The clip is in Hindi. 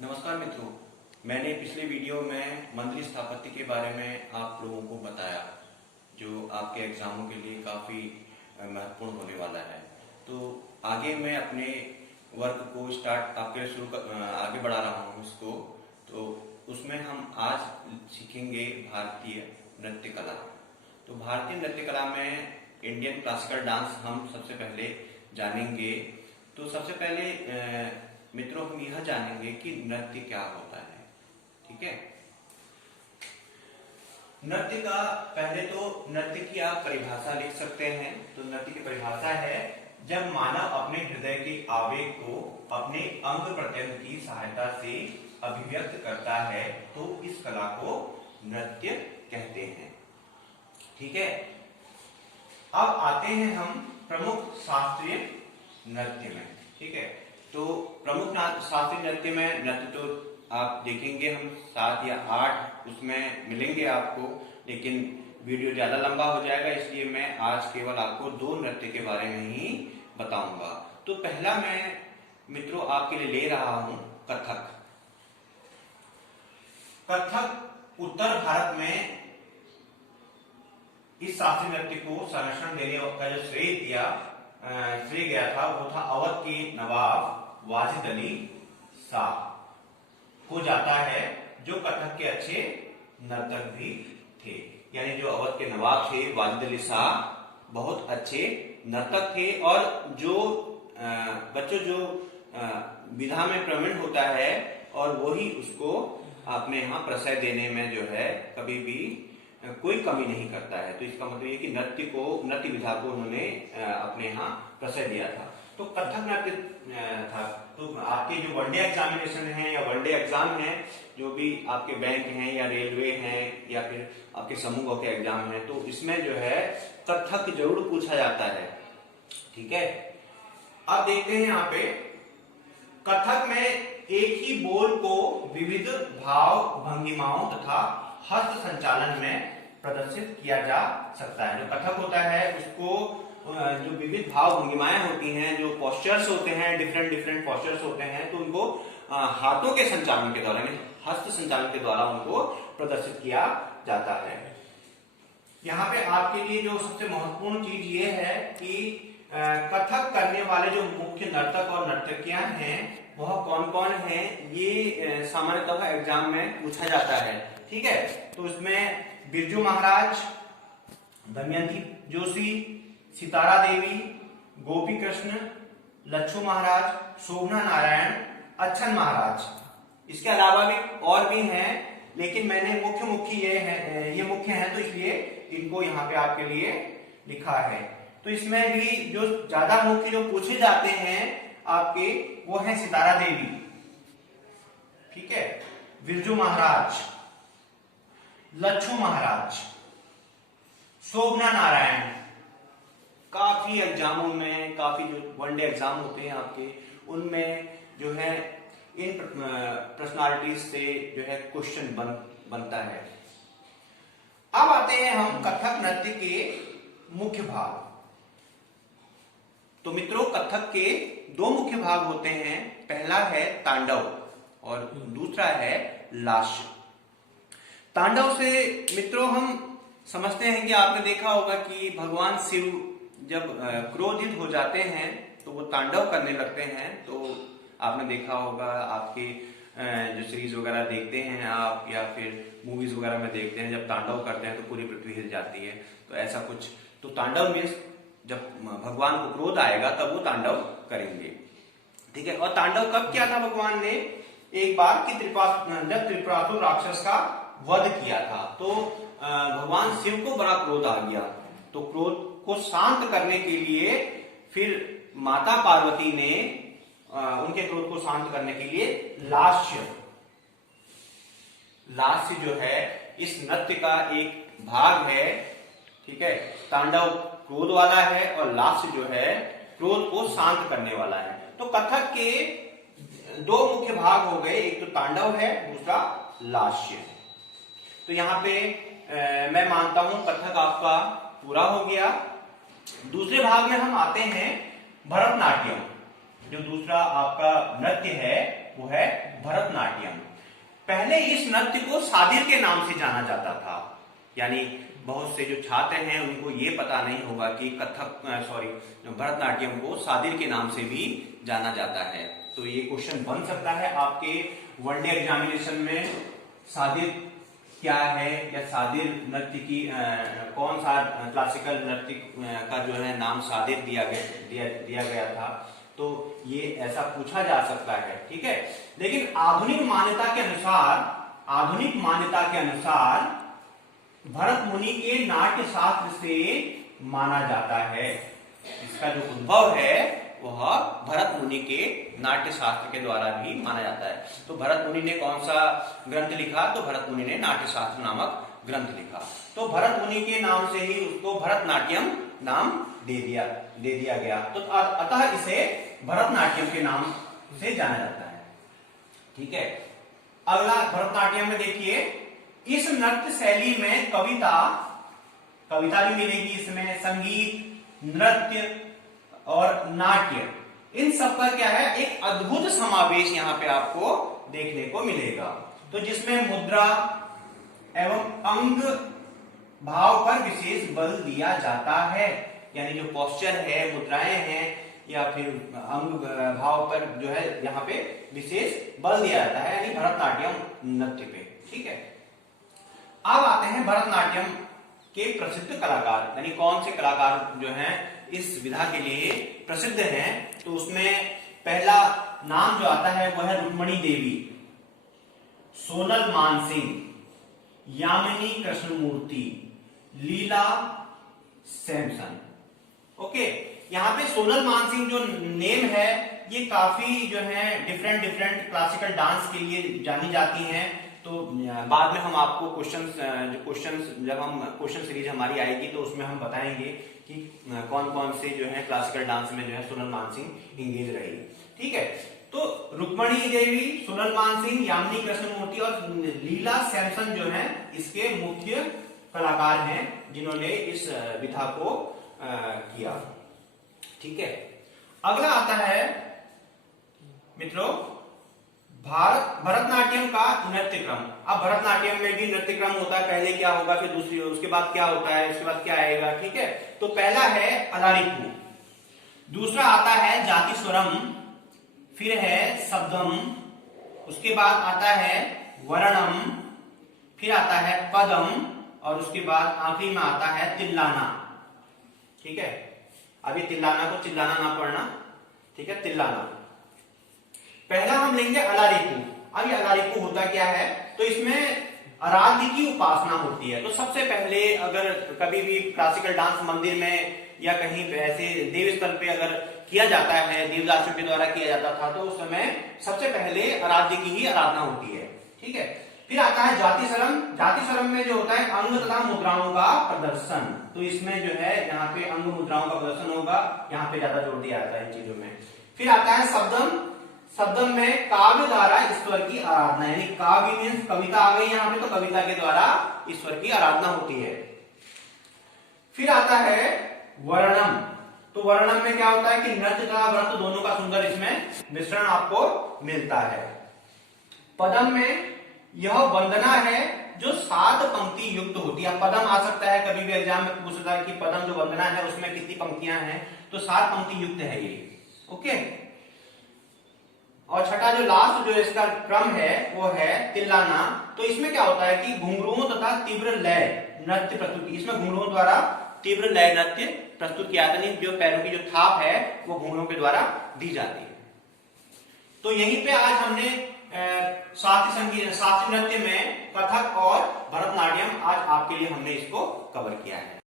नमस्कार मित्रों, मैंने पिछले वीडियो में मंदिर स्थापत्य के बारे में आप लोगों को बताया, जो आपके एग्जामों के लिए काफ़ी महत्वपूर्ण होने वाला है। तो आगे मैं अपने वर्क को स्टार्ट आपके लिए आगे बढ़ा रहा हूँ इसको। तो उसमें हम आज सीखेंगे भारतीय नृत्य कला। तो भारतीय नृत्य कला में इंडियन क्लासिकल डांस हम सबसे पहले जानेंगे। तो सबसे पहले मित्रों हम यह जानेंगे कि नृत्य क्या होता है। ठीक है, नृत्य का पहले तो नृत्य की आप परिभाषा लिख सकते हैं। तो नृत्य की परिभाषा है, जब मानव अपने हृदय के आवेग को अपने अंग प्रत्यंग की सहायता से अभिव्यक्त करता है तो इस कला को नृत्य कहते हैं। ठीक है, अब आते हैं हम प्रमुख शास्त्रीय नृत्य में। ठीक है, तो प्रमुख शास्त्रीय नृत्य में नृत्य तो आप देखेंगे, हम 7 या 8 उसमें मिलेंगे आपको, लेकिन वीडियो ज्यादा लंबा हो जाएगा, इसलिए मैं आज केवल आपको 2 नृत्य के बारे में ही बताऊंगा। तो पहला मैं मित्रों आपके लिए ले रहा हूं कथक। कथक उत्तर भारत में इस शास्त्रीय नृत्य को संरक्षण देने का जो श्रेय गया था वो था अवध के नवाब वाजिद अली शाह को जाता है, जो कथक के अच्छे नर्तक भी थे। यानी जो अवध के नवाब थे वाजिद अली शाह बहुत अच्छे नर्तक थे, और जो बच्चों जो विधा में प्रवीण होता है और वही उसको अपने यहाँ प्रशय देने में जो है कभी भी कोई कमी नहीं करता है। तो इसका मतलब ये कि नृत्य विधा को उन्होंने अपने यहाँ प्रशय दिया था। तो कथक नृत्य था। तो आपके जो वनडे एग्जामिनेशन है या वनडे एग्जाम है, जो भी आपके बैंक हैं या रेलवे हैं या फिर आपके समूह के एग्जाम है, तो इसमें जो है कथक जरूर पूछा जाता है। ठीक है, अब देखते हैं यहाँ पे कथक में एक ही बोल को विविध भाव भंगिमाओं तथा हस्त संचालन में प्रदर्शित किया जा सकता है। जो कथक होता है उसको जो विविध भाव भंगिमाएं होती हैं, जो पोस्चर्स होते हैं, डिफरेंट पोस्चर्स होते हैं, तो उनको हाथों के संचालन के द्वारा यानी हस्त संचालन के द्वारा उनको प्रदर्शित किया जाता है। यहाँ पे आपके लिए जो सबसे महत्वपूर्ण चीज ये है कि कथक करने वाले जो मुख्य नर्तक और नर्तकियां हैं वह कौन कौन हैं, ये सामान्यतः एग्जाम में पूछा जाता है। ठीक है, तो इसमें बिरजू महाराज, दमयंती जोशी, सितारा देवी, गोपी कृष्ण, लच्छू महाराज, शोभना नारायण, अच्छन महाराज। इसके अलावा भी और भी हैं, लेकिन मैंने मुख्य ये मुख्य हैं, तो इसलिए इनको यहाँ पे आपके लिए लिखा है। तो इसमें भी जो ज्यादा मुख्य जो पूछे जाते हैं आपके वो है सितारा देवी, ठीक है, बिरजू महाराज, लच्छू महाराज, शोभना नारायण। काफी एग्जामों में, काफी जो वनडे एग्जाम होते हैं आपके, उनमें जो है इन पर्सनालिटीज से जो है क्वेश्चन बनता है। अब आते हैं हम कथक नृत्य के मुख्य भाग। तो मित्रों कथक के 2 मुख्य भाग होते हैं, पहला है तांडव और दूसरा है लास्य। तांडव से मित्रों हम समझते हैं कि आपने देखा होगा कि भगवान शिव जब क्रोधित हो जाते हैं तो वो तांडव करने लगते हैं। तो आपने देखा होगा, आपके जो सीरीज वगैरह देखते हैं आप या फिर मूवीज वगैरह में देखते हैं, जब तांडव करते हैं तो पूरी पृथ्वी हिल जाती है। तो ऐसा कुछ, तो तांडव मीन्स जब भगवान को क्रोध आएगा तब वो तांडव करेंगे। ठीक है, और तांडव कब किया था भगवान ने? एक बार कि जब त्रिपुरासुर राक्षस का वध किया था, तो भगवान शिव को बड़ा क्रोध आ गया। तो क्रोध को शांत करने के लिए फिर माता पार्वती ने उनके क्रोध को शांत करने के लिए लास्य जो है इस नृत्य का एक भाग है। ठीक है, तांडव क्रोध वाला है और लास्य जो है क्रोध को शांत करने वाला है। तो कथक के 2 मुख्य भाग हो गए, एक तो तांडव है, दूसरा लास्य। तो यहाँ पे मैं मानता हूं कथक आपका पूरा हो गया। दूसरे भाग में हम आते हैं भरतनाट्यम। जो दूसरा आपका नृत्य है वो है भरतनाट्यम। पहले इस नृत्य को सादिर के नाम से जाना जाता था, यानी बहुत से जो छात्र हैं उनको ये पता नहीं होगा कि भरतनाट्यम को सादिर के नाम से भी जाना जाता है। तो ये क्वेश्चन बन सकता है आपके वनडे एग्जामिनेशन में, सादिर क्या है या सादिर नृत्य की कौन सा क्लासिकल नृत्य का जो है नाम सादिर दिया गया था, तो ये ऐसा पूछा जा सकता है, ठीक है। लेकिन आधुनिक मान्यता के अनुसार भरत मुनि के नाट्य शास्त्र से माना जाता है। इसका जो उद्भव है वह भरत मुनि के नाट्य शास्त्र के द्वारा भी माना जाता है। तो भरत मुनि ने कौन सा ग्रंथ लिखा, तो भरत मुनि ने नाट्य शास्त्र नामक ग्रंथ लिखा। तो भरत मुनि के नाम से ही उसको भरतनाट्यम नाम दे दिया गया। तो अतः इसे भरतनाट्यम के नाम से जाना जाता है, ठीक है। अगला भरतनाट्यम में देखिए, इस नृत्य शैली में कविता भी मिलेगी, इसमें संगीत, नृत्य और नाट्य, इन सब का क्या है, एक अद्भुत समावेश यहाँ पे आपको देखने को मिलेगा। तो जिसमें मुद्रा एवं अंग भाव पर विशेष बल दिया जाता है, यानी जो पोस्चर है, मुद्राएं हैं या फिर अंग भाव पर जो है यहाँ पे विशेष बल दिया जाता है, यानी भरतनाट्यम नृत्य पे, ठीक है। अब आते हैं भरतनाट्यम के प्रसिद्ध कलाकार, यानी कौन से कलाकार जो हैं इस विधा के लिए प्रसिद्ध हैं। तो उसमें पहला नाम जो आता है वह है रुक्मणी देवी, सोनल मानसिंह, यामिनी कृष्णमूर्ति, लीला सैमसन। ओके, यहाँ पे सोनल मानसिंह जो नेम है ये काफी जो है डिफरेंट क्लासिकल डांस के लिए जानी जाती हैं। तो बाद में हम आपको जब हम क्वेश्चन सीरीज हमारी आएगी तो उसमें हम बताएंगे कि कौन कौन से जो है क्लासिकल डांस में जो है सोनल मानसिंह इंगेज रही, ठीक है। तो रुक्मणी देवी, सोनल मानसिंह, यामिनी कृष्णमूर्ति और लीला सैमसन जो है इसके मुख्य कलाकार हैं जिन्होंने इस विधा को किया, ठीक है। अगला आता है मित्रों भरतनाट्यम का नृत्य क्रम। अब भरतनाट्यम में भी नृत्य क्रम होता है, पहले क्या होगा फिर दूसरी, उसके बाद क्या होता है, उसके बाद क्या आएगा, ठीक है। तो पहला है अलारिपू, दूसरा आता है जाति स्वरम, फिर है शब्दम, उसके बाद आता है वर्णम, फिर आता है पदम और उसके बाद आखिरी में आता है तिल्लाना, ठीक है। अभी तिल्लाना को चिल्लाना ना पढ़ना, ठीक है, तिल्लाना। पहला हम लेंगे अलारिपू। अब ये अलारिपू होता क्या है, तो इसमें आराध्य की उपासना होती है। तो सबसे पहले अगर कभी भी क्लासिकल डांस मंदिर में या कहीं ऐसे देव स्थल पे अगर किया जाता है, देवदासियों के द्वारा किया जाता था, तो उस समय सबसे पहले आराध्य की ही आराधना होती है, ठीक है। फिर आता है जाति शरम। जाति शरम में जो होता है अंग तथा मुद्राओं का प्रदर्शन। तो इसमें जो है यहाँ पे अंग मुद्राओं का प्रदर्शन होगा, यहाँ पे ज्यादा जोर दिया जाता है इन चीजों में। फिर आता है शब्दम। शब्दम में काव्य द्वारा ईश्वर की आराधना, यानी काव्य मीन्स कविता आ गई यहाँ पे, तो कविता के द्वारा ईश्वर की आराधना होती है। फिर आता है वर्णम। तो वर्णम में क्या होता है कि नृत्य तथा व्रत दोनों का सुंदर इसमें मिश्रण आपको मिलता है। पदम में यह वंदना है जो 7 पंक्ति युक्त होती है। पदम आ सकता है, कभी भी एग्जाम में पूछ सकता है कि पदम जो वंदना है उसमें कितनी पंक्तियां हैं, तो 7 पंक्ति युक्त है ये, ओके। और छठा जो लास्ट जो इसका क्रम है वो है तिल्लाना। तो इसमें क्या होता है कि घुंघरुओं तथा तीव्र लय नृत्य प्रस्तुत, इसमें घुंघरुओं द्वारा तीव्र लय नृत्य प्रस्तुत किया जाता है, जो पैरों की जो थाप है वो घुंघरुओं के द्वारा दी जाती है। तो यहीं पे आज हमने शास्त्रीय नृत्य में कथक और भरतनाट्यम आज आपके लिए हमने इसको कवर किया है।